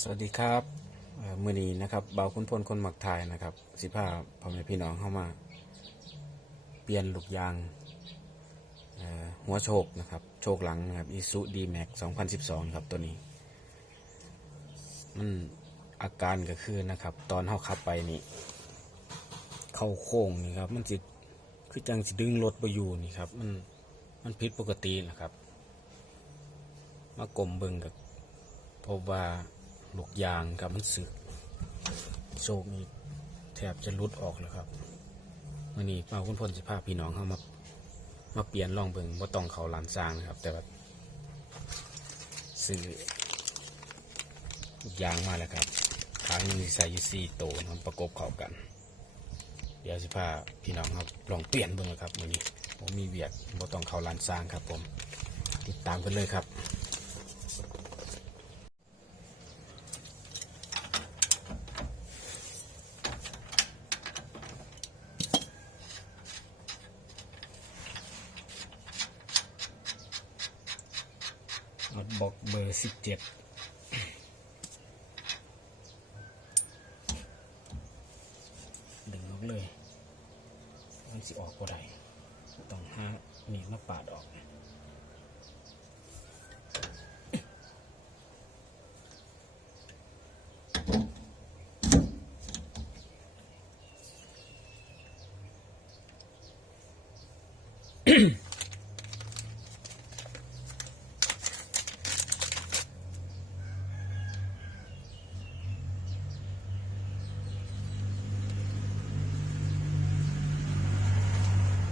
สวัสดีครับเมือนี้นะครับเบาคุณพลคนหมักไทยนะครับ สิพาพ่อแม่พี่น้องเข้ามา เปลี่ยนลูกยางหัวโชคนะครับ โชคหลังนะครับอีซูดีแม็ก2012ครับตัวนี้มันอาการก็คือนะครับ ตอนเข้าขับไปนี่ เข้าโค้งนี่ครับ มันจิคือจังสิดึงรถไปอยู่นี่ครับ มันมันผิดปกตินะครับ มากลมเบิ่งกับพบว่า ลูกยางกับมันสึกโชคนี้แทบจะลุดออกแล้วครับมื่อนี้มาคุณพลสิภาพพี่น้องเข้ามามาเปลี่ยนลองเบิ่งว่าต้องเขาหลานสร้างนะครับ แต่ว่าซื้อยางมาแล้วครับทางหนึงใส่ยูซี่โตนับประกบเข้ากัน เดี๋ยวสิพาพี่น้องครับลองเปลี่ยนเบิ่งเลยครับมื่อนี้ผมมีเวียดว่าต้องเขาหลานสร้างครับ ผม ติดตามกันเลยครับ รถบอกเบอร์ สิบเจ็ดดึงออกเลย มันสิออกก็ได้ต้องหามีมาปาดออก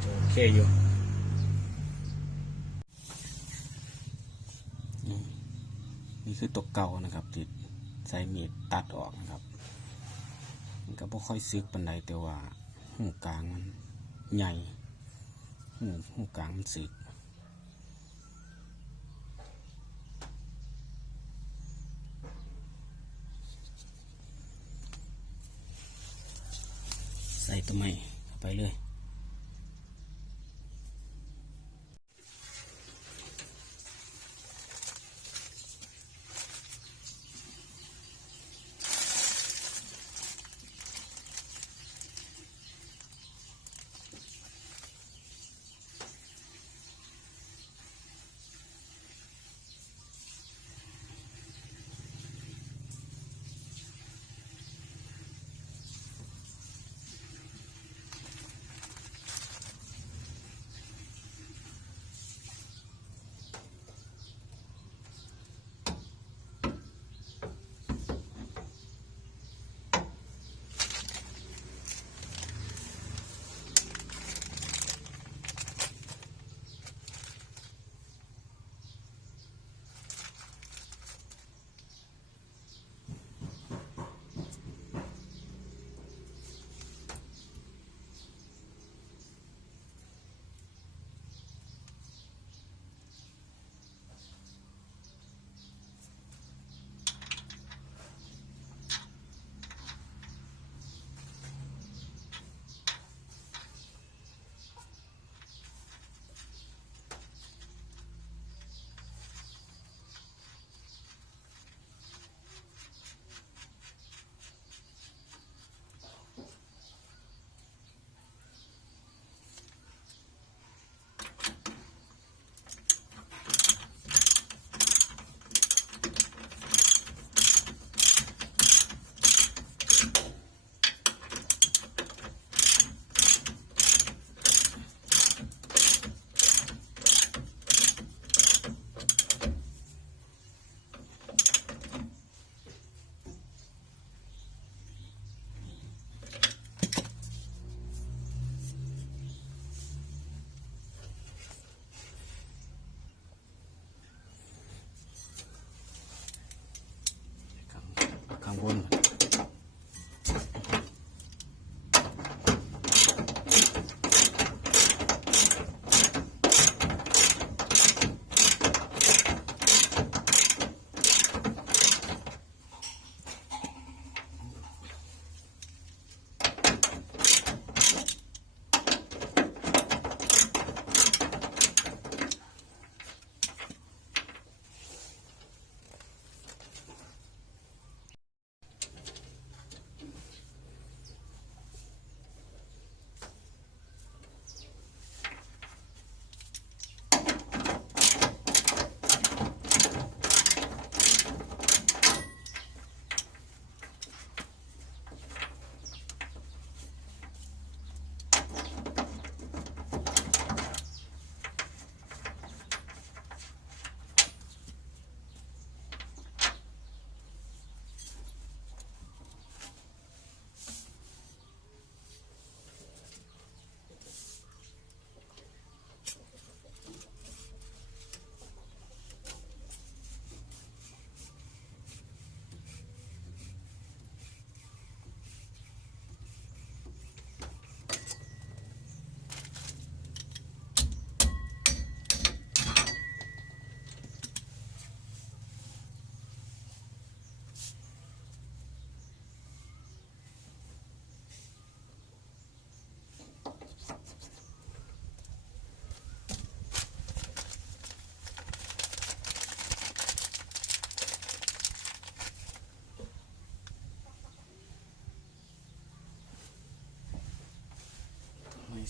โอเค อยู่นี่คือตกเก่านะครับที่ใส่มีดตัดออกนะครับมันก็บ่ค่อยซึกปันใดแต่ว่าหูกลางมันใหญ่หูหูกลางมันสึกใส่ตัวใหม่ไปเลย Onu.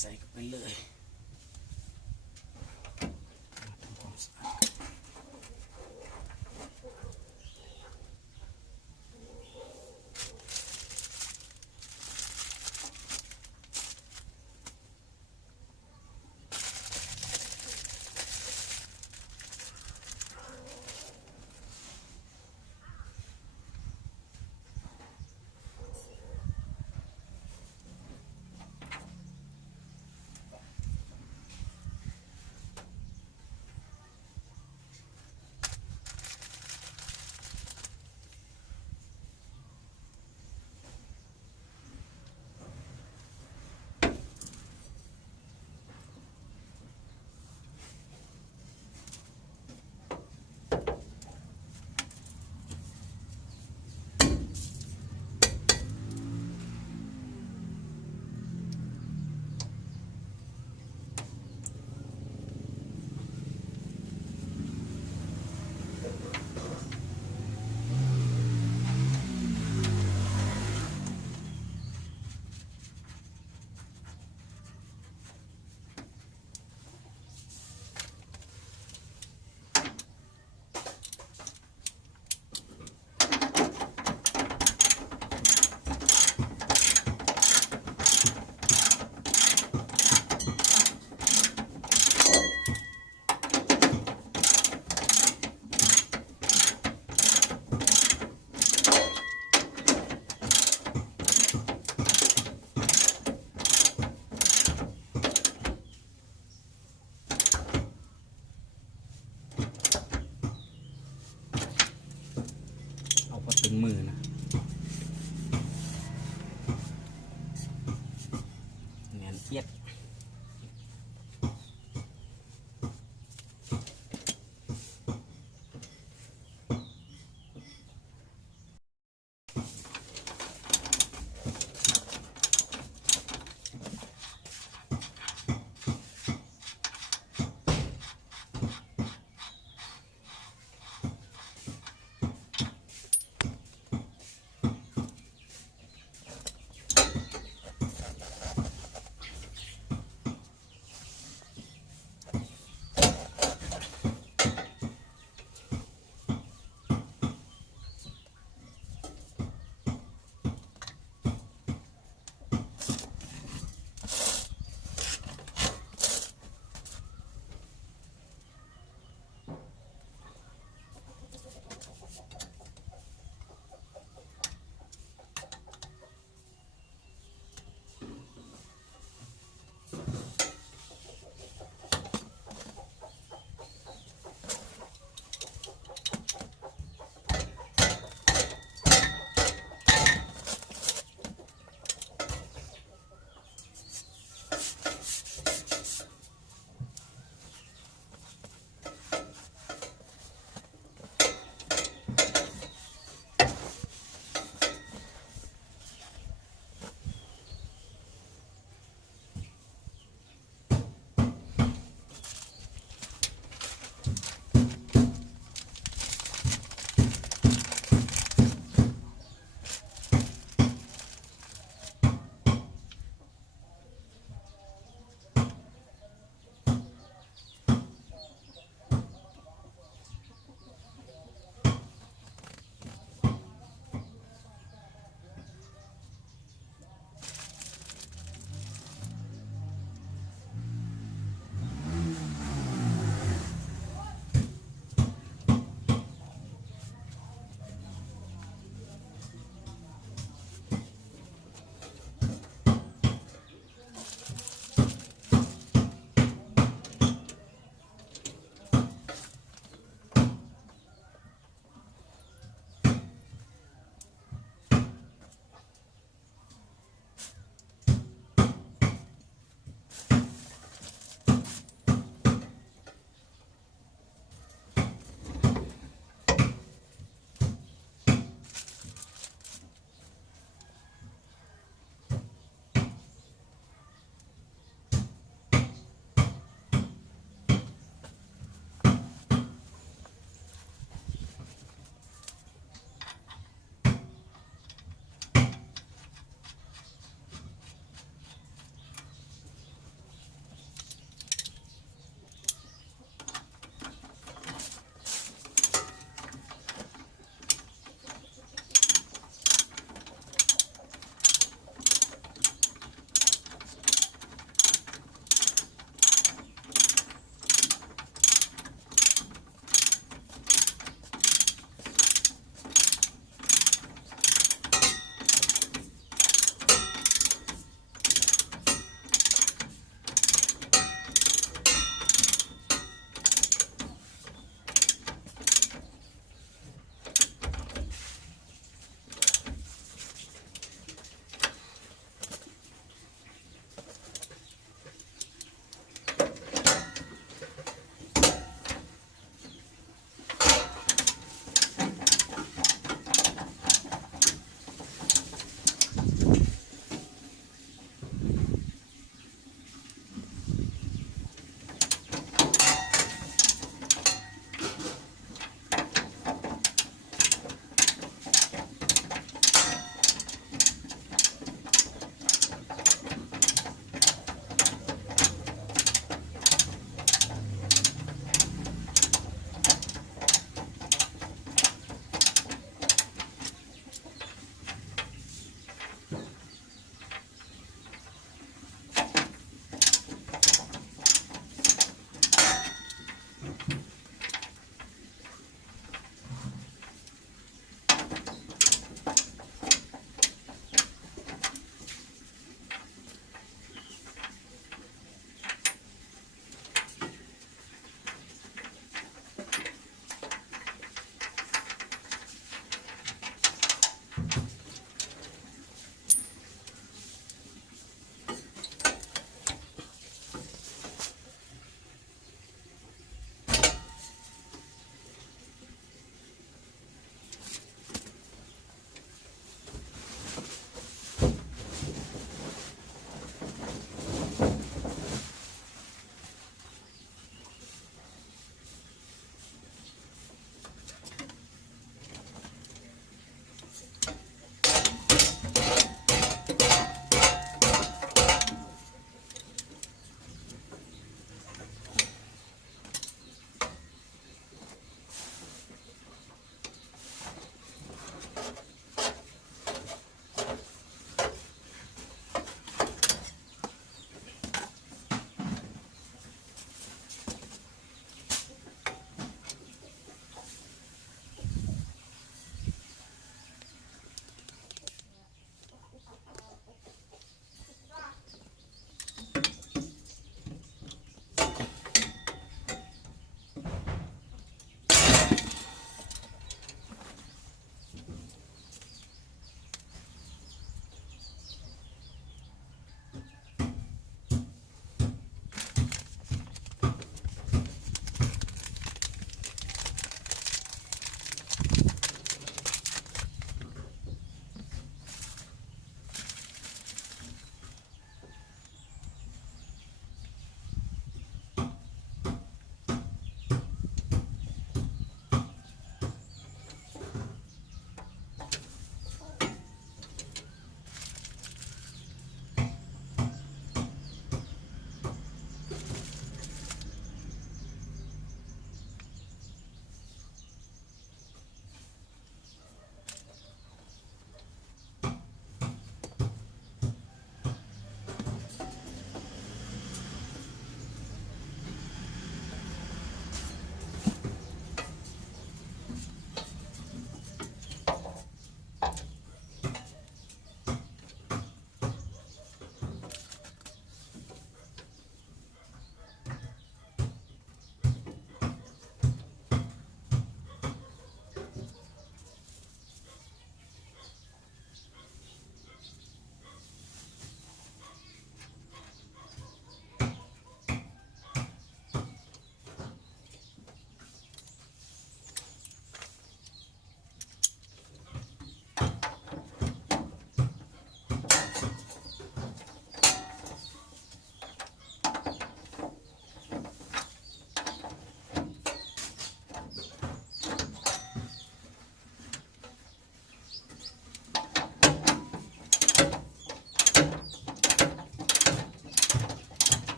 ใส่กันไปเลย